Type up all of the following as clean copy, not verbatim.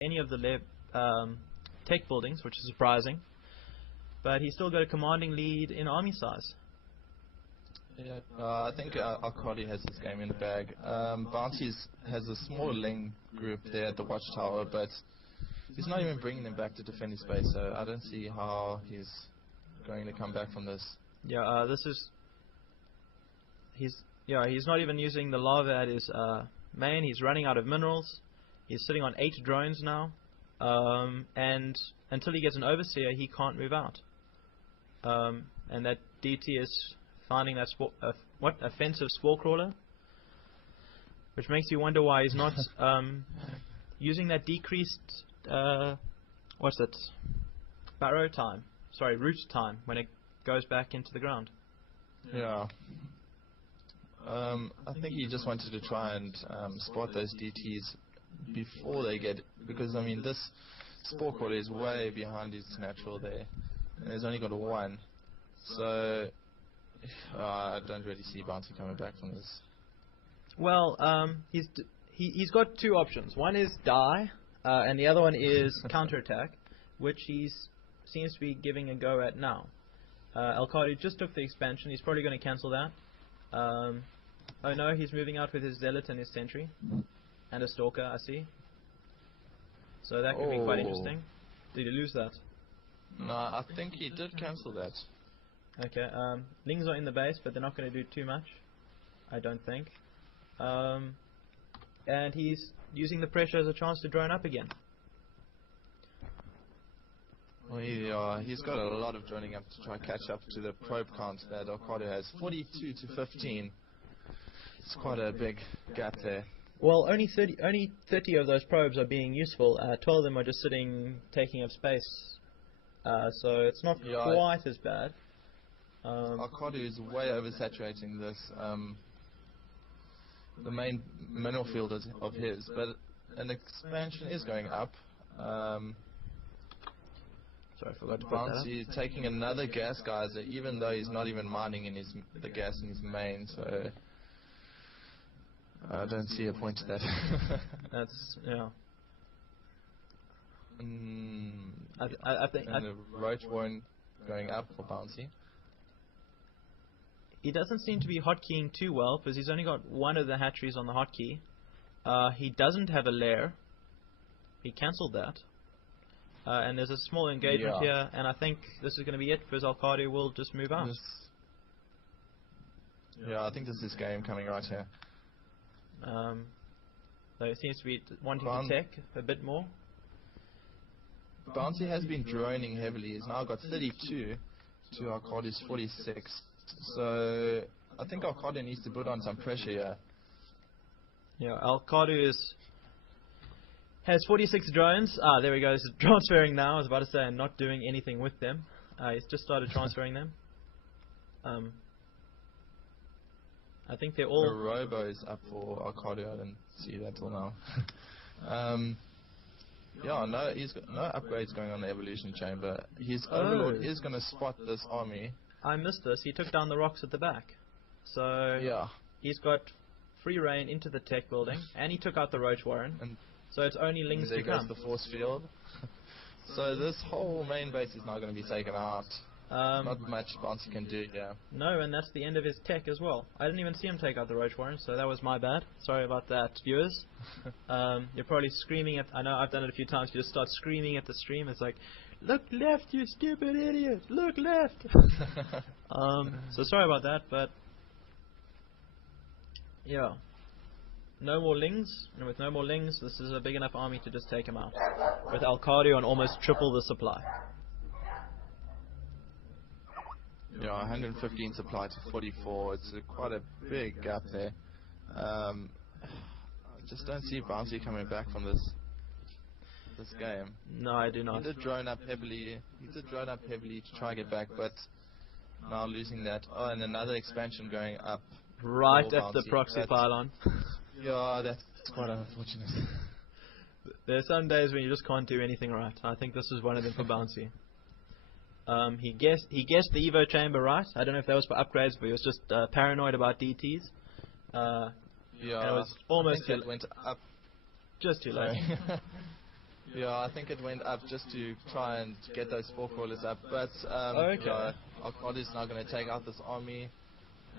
any of the tech buildings, which is surprising. But he's still got a commanding lead in army size. Yeah, I think Alcardu has this game in the bag. Bouncy has a small Ling group there at the watchtower, but he's not even bringing them back to defend his base, so I don't see how he's going to come back from this. Yeah, he's not even using the lava at his main. He's running out of minerals. He's sitting on 8 drones now, and until he gets an overseer, he can't move out. And that DT is finding that offensive spore crawler, which makes you wonder why he's not using that decreased root time when it goes back into the ground. Yeah. I think he just wanted to try and spot those DTs before they get, because I mean this spore crawler is way behind his natural there, and he's only got 1, so I don't really see Bouncy coming back from this. Well, he's got 2 options. One is die, and the other one is counterattack, which he seems to be giving a go at now. Alcardu just took the expansion. He's probably going to cancel that. Oh no, he's moving out with his zealot and his sentry and a stalker, I see. So that could be quite interesting. Did he lose that? No, I think he did cancel that. Okay, Lings are in the base, but they're not going to do too much, I don't think. And he's using the pressure as a chance to drone up again. Well, he's got a lot of droning up to try and catch up to the probe count that Alcardu has. 42 to 15. It's quite a big gap there. Well, only 30 of those probes are being useful. 12 of them are just sitting, taking up space. So it's not quite as bad. Alcardu is way oversaturating this, the main mineral field of his, but an expansion is going up. Sorry, I forgot to put that up. Bouncy taking another gas geyser, even though he's not even mining in the gas in his main, so I don't see a point to that. That's, yeah. I think the roach warren going up for Bouncy. He doesn't seem to be hotkeying too well, because he's only got 1 of the hatcheries on the hotkey. He doesn't have a lair. He cancelled that. And there's a small engagement here, and I think this is going to be it, because Alcardu will just move out. Yeah, I think this is game coming right here. So he seems to be wanting to tech a bit more. Bouncy has been droning heavily. He's now got 32 to Alcardu's 46. So I think Alcardu needs to put on some pressure here. Yeah, Alcardu has 46 drones. There we go. He's transferring now. I was about to say, I'm not doing anything with them. He's just started transferring them. I think they're all... The robo is up for Alcardu. I didn't see that till now. Yeah, he's got no upgrades going on the evolution chamber. His overlord is going to spot this army. I missed this. He took down the rocks at the back. So he's got free reign into the tech building, and he took out the roach warren. And so it's only Lings to come. There goes the force field. So this whole main base is now going to be taken out. Not much Bouncy can do, No, and that's the end of his tech as well. I didn't even see him take out the roach warren, so that was my bad. Sorry about that, viewers. You're probably screaming at... I know I've done it a few times. You just start screaming at the stream. It's like, look left, you stupid idiot! Look left! So sorry about that, but... Yeah. No more Lings, and with no more Lings, this is a big enough army to just take him out. With Alcardu on almost triple the supply. Yeah, 115 supply to 44. It's quite a big gap there. I just don't see Bouncy coming back from this game. No, I do not. He did drone up heavily. To try and get back, but now losing that. Oh, and another expansion going up. Right at the proxy pylon. Yeah, that's quite unfortunate. There are some days when you just can't do anything right. I think this is one of them for Bouncy. He guessed the Evo chamber right. I don't know if that was for upgrades, but he was just paranoid about DTs. Yeah, and it was almost it went up just too late. Yeah, I think it went up just to try and get those spore crawlers up. But Okay. yeah, Alcardu's now going to take out this army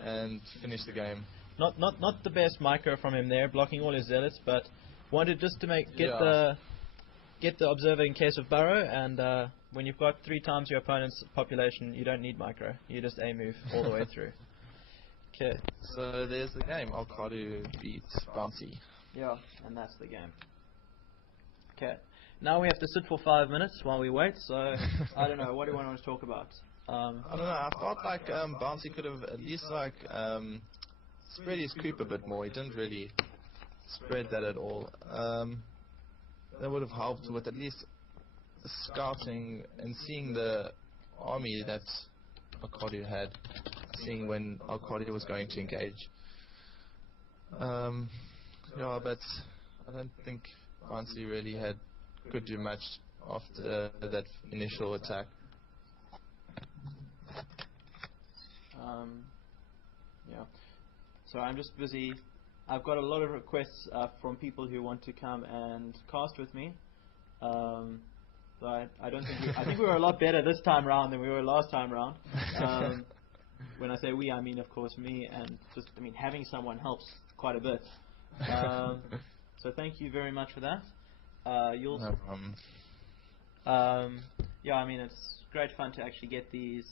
and finish the game. Not the best micro from him there, blocking all his zealots, but wanted just to get the observer in case of burrow, and when you've got 3 times your opponent's population, you don't need micro. You just A move all the way through. Okay. So there's the game. Alcardu beats Bouncy. Yeah, and that's the game. Okay. Now we have to sit for 5 minutes while we wait, so I don't know, what do you want to talk about? I don't know, I felt like Bouncy could have at least like spread his creep a bit more. He didn't really spread that at all. That would have helped with at least scouting and seeing the army that Alcardu had, seeing when Alcardu was going to engage. Yeah, but I don't think Bouncy really could do much after that initial attack. Yeah. So I'm just busy. I've got a lot of requests from people who want to come and cast with me. But I don't think I think we were a lot better this time round than we were last time round. When I say we, I mean of course me, and just having someone helps quite a bit. So thank you very much for that. You'll. No problem. Yeah, it's great fun to actually get these.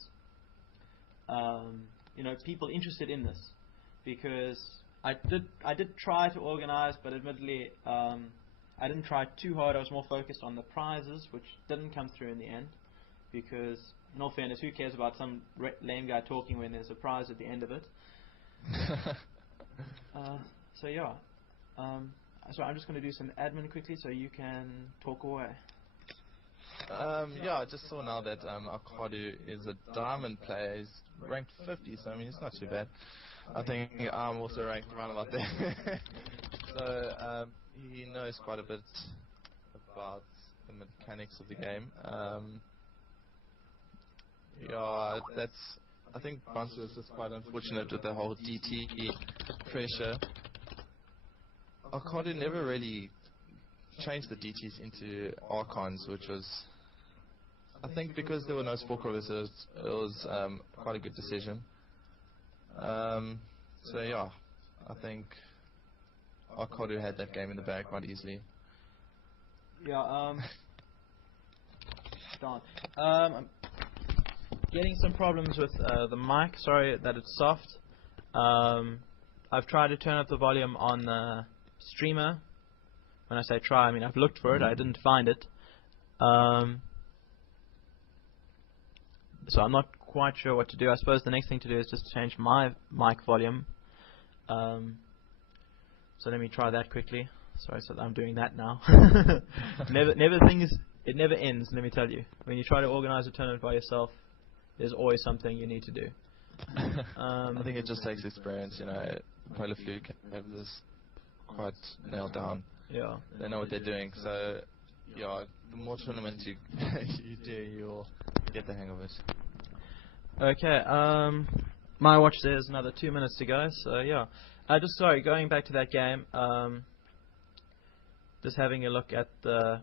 People interested in this, because I did try to organize, but admittedly I didn't try too hard. I was more focused on the prizes, which didn't come through in the end, because in all fairness, who cares about some lame guy talking when there's a prize at the end of it? So yeah, so I'm just going to do some admin quickly so you can talk away. Yeah, I just saw now that Alcardu is a diamond player. He's ranked 50, so it's not too bad. I think I'm also ranked around about there. So he knows quite a bit about the mechanics of the game. Yeah, I think Bouncy was just quite unfortunate with the whole DT pressure. Alcardu never really changed the DTs into Archons, which was, I think, because there were no spore crawlers, it was quite a good decision. So yeah, I think Alcardu had that game in the bag quite easily. Yeah, darn. I'm getting some problems with the mic. Sorry that it's soft. I've tried to turn up the volume on the streamer. When I say try, I've looked for it. I didn't find it. So I'm not quite sure what to do. I suppose the next thing to do is just change my mic volume. So let me try that quickly. Sorry, so I'm doing that now. It never ends, let me tell you. When you try to organize a tournament by yourself, there's always something you need to do. I think it just takes experience, Polar Fluke have this quite nailed down. Yeah. They know what they're doing, so yeah, the more tournaments you do, you'll get the hang of it. Okay, my watch says another 2 minutes to go, so yeah. Sorry, going back to that game, just having a look at the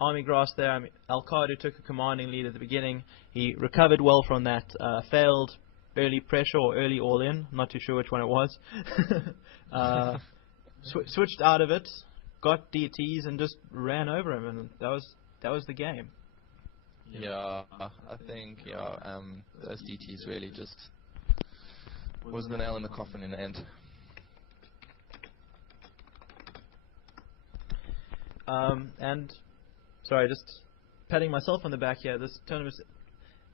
army grass there. Alcardu took a commanding lead at the beginning. He recovered well from that failed early pressure or early all-in. Not too sure which one it was. Switched out of it, got DTs, and just ran over him, and that was the game. Yeah, I think those DTs really just was the nail in the coffin in the end. And sorry, just patting myself on the back here. This tournament,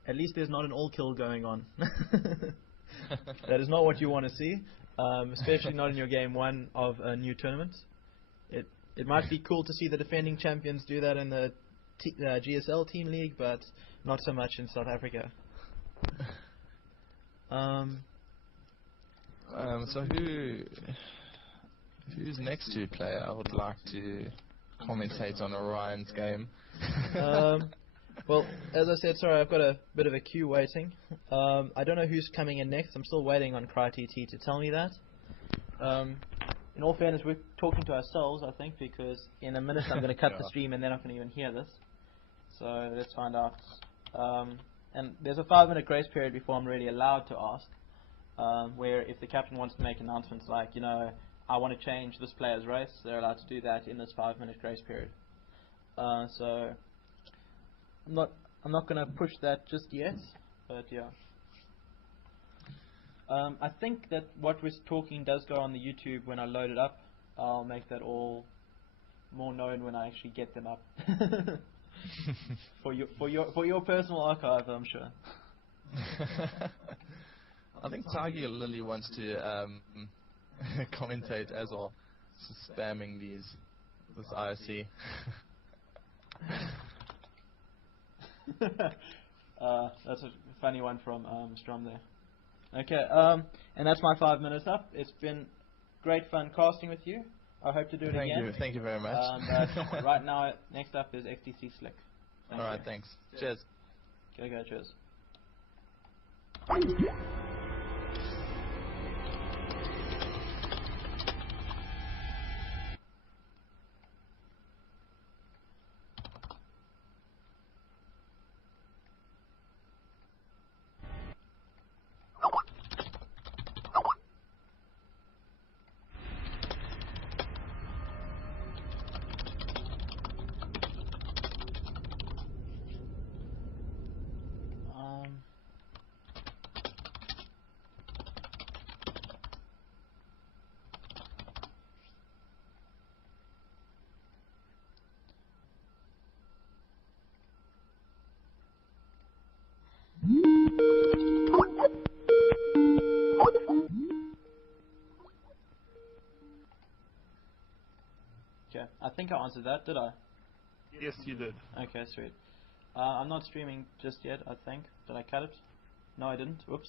at least there's not an all-kill going on. That is not what you want to see, especially not in your game 1 of a new tournament. It might be cool to see the defending champions do that in the GSL Team League, but not so much in South Africa. So who's next to play? I would like to commentate on Orion's game. Well, as I said, sorry, I've got a bit of a queue waiting. I don't know who's coming in next. I'm still waiting on CryTT to tell me that. in all fairness, we're talking to ourselves, I think, because in a minute I'm going to cut the Yeah. stream and they're not going to even hear this. So let's find out. And there's a 5-minute grace period before I'm really allowed to ask, where if the captain wants to make announcements like, you know, I want to change this player's race, they're allowed to do that in this 5-minute grace period. So I'm not going to push that just yet, but yeah. I think that what we're talking does go on the YouTube when I load it up. I'll make that all more known when I actually get them up. for your personal archive, I'm sure. I think Tiger Lily wants to commentate as well, spamming this IRC. That's a funny one from Strom there. Okay, and that's my 5 minutes up. It's been great fun casting with you. I hope to do it again. Thank you very much. But right now, next up is XTC Slick. Alright, thanks. Cheers. Go, cheers. Okay, I think I answered that, did I? Yes, you did. Okay, sweet. I'm not streaming just yet, I think. Did I cut it? No, I didn't. Whoops.